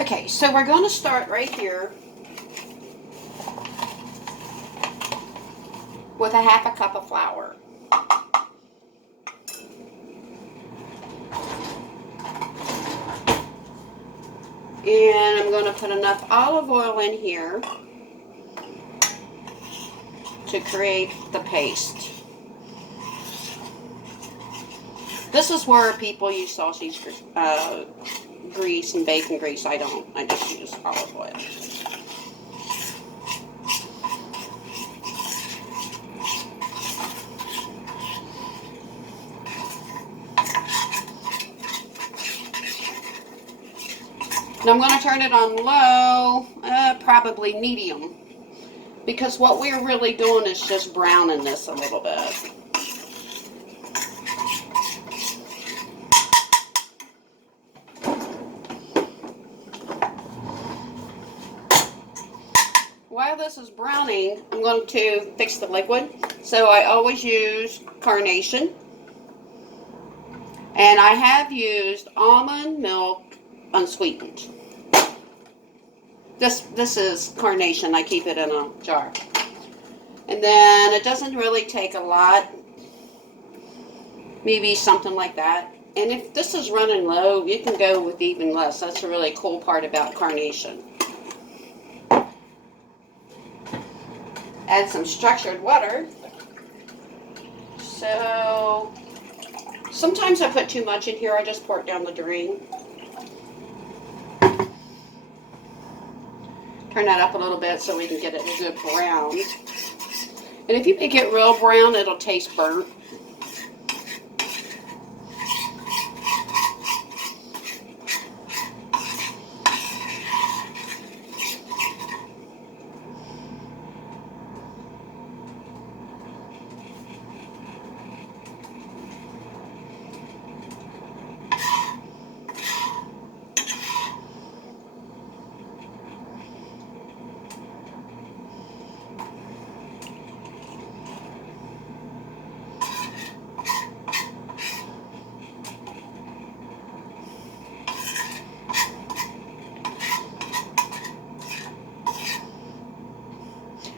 Okay, so we're going to start right here with a half a cup of flour. And I'm going to put enough olive oil in here to create the paste. This is where people use sausage grease and bacon grease. I don't. I just use olive oil. Now I'm going to turn it on low, probably medium, because what we're really doing is just browning this a little bit. While this is browning, I'm going to fix the liquid. So I always use Carnation. And I have used almond milk unsweetened. This is Carnation. I keep it in a jar. And then it doesn't really take a lot. Maybe something like that. And if this is running low, you can go with even less. That's a really cool part about Carnation. Add some structured water. So sometimes I put too much in here. I just pour it down the drain. Turn that up a little bit so we can get it a good brown. And if you make it real brown, it'll taste burnt.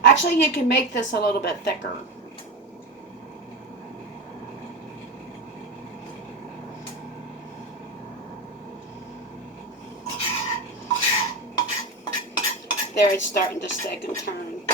Actually, you can make this a little bit thicker. There, it's starting to stick and turn.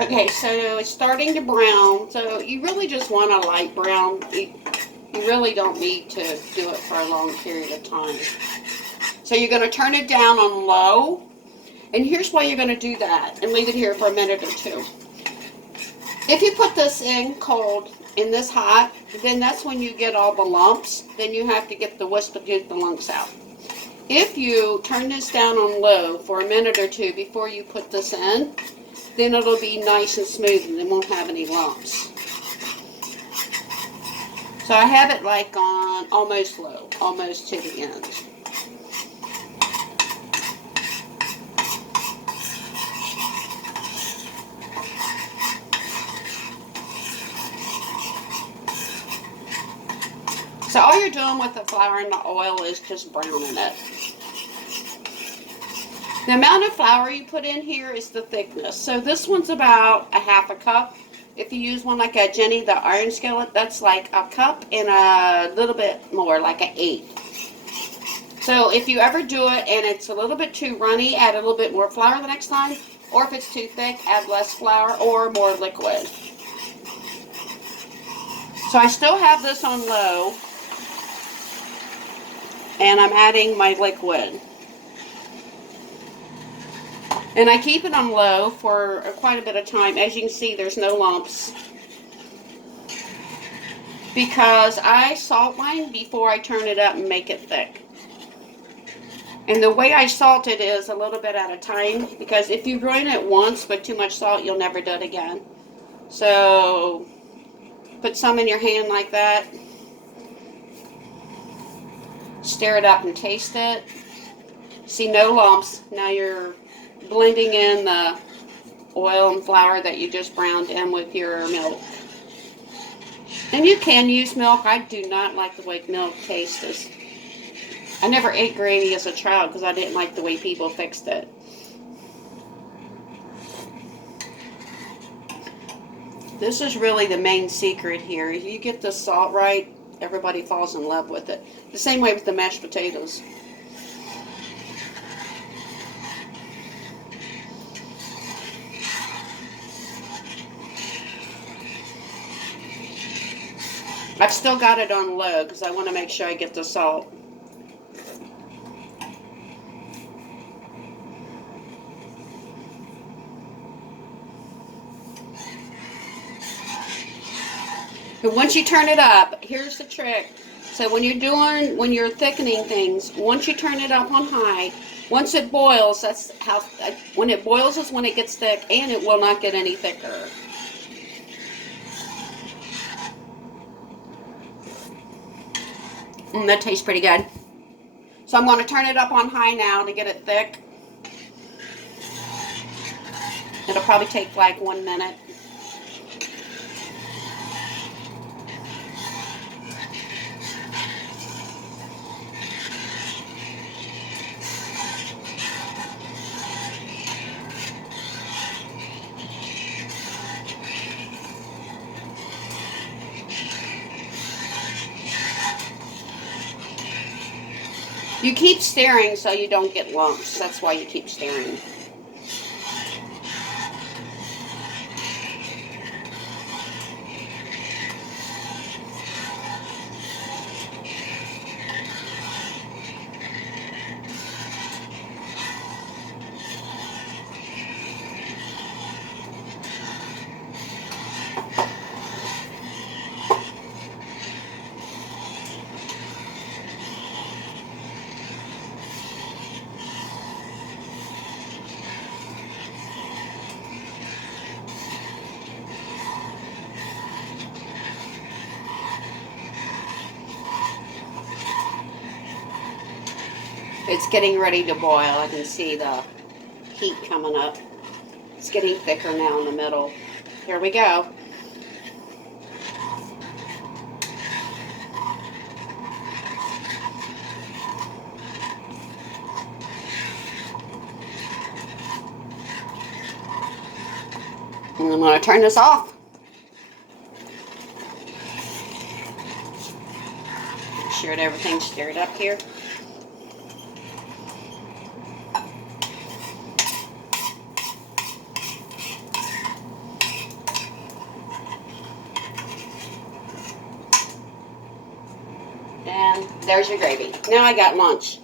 Okay, so it's starting to brown. So you really just want a light brown. You really don't need to do it for a long period of time. So you're going to turn it down on low. And here's why you're going to do that. And leave it here for a minute or two. If you put this in cold and this hot, then that's when you get all the lumps. Then you have to get the whisk to get the lumps out. If you turn this down on low for a minute or two before you put this in, then it'll be nice and smooth and it won't have any lumps. So I have it like on almost low, almost to the end. So all you're doing with the flour and the oil is just browning it. The amount of flour you put in here is the thickness. So this one's about a half a cup. If you use one like a Jenny, the iron skillet, that's like a cup and a little bit more, like an eighth. So if you ever do it and it's a little bit too runny, add a little bit more flour the next time. Or if it's too thick, add less flour or more liquid. So I still have this on low. And I'm adding my liquid. And I keep it on low for quite a bit of time. As you can see, there's no lumps. Because I salt mine before I turn it up and make it thick. And the way I salt it is a little bit at a time, because if you ruin it once with too much salt, you'll never do it again. So put some in your hand like that. Stir it up and taste it. See, no lumps. Now you're blending in the oil and flour that you just browned in with your milk. And you can use milk. I do not like the way milk tastes. I never ate gravy as a child because I didn't like the way people fixed it. This is really the main secret here. If you get the salt right, everybody falls in love with it. The same way with the mashed potatoes. I've still got it on low because I want to make sure I get the salt. But once you turn it up, here's the trick. So when you're thickening things, once you turn it up on high, once it boils, when it boils is when it gets thick, and it will not get any thicker. That tastes pretty good. So I'm going to turn it up on high now to get it thick. It'll probably take like 1 minute. You keep stirring so you don't get lumps. That's why you keep stirring. It's getting ready to boil. I can see the heat coming up. It's getting thicker now in the middle. Here we go. And I'm going to turn this off. Make sure that everything's stirred up here. And there's your gravy. Now I got lunch.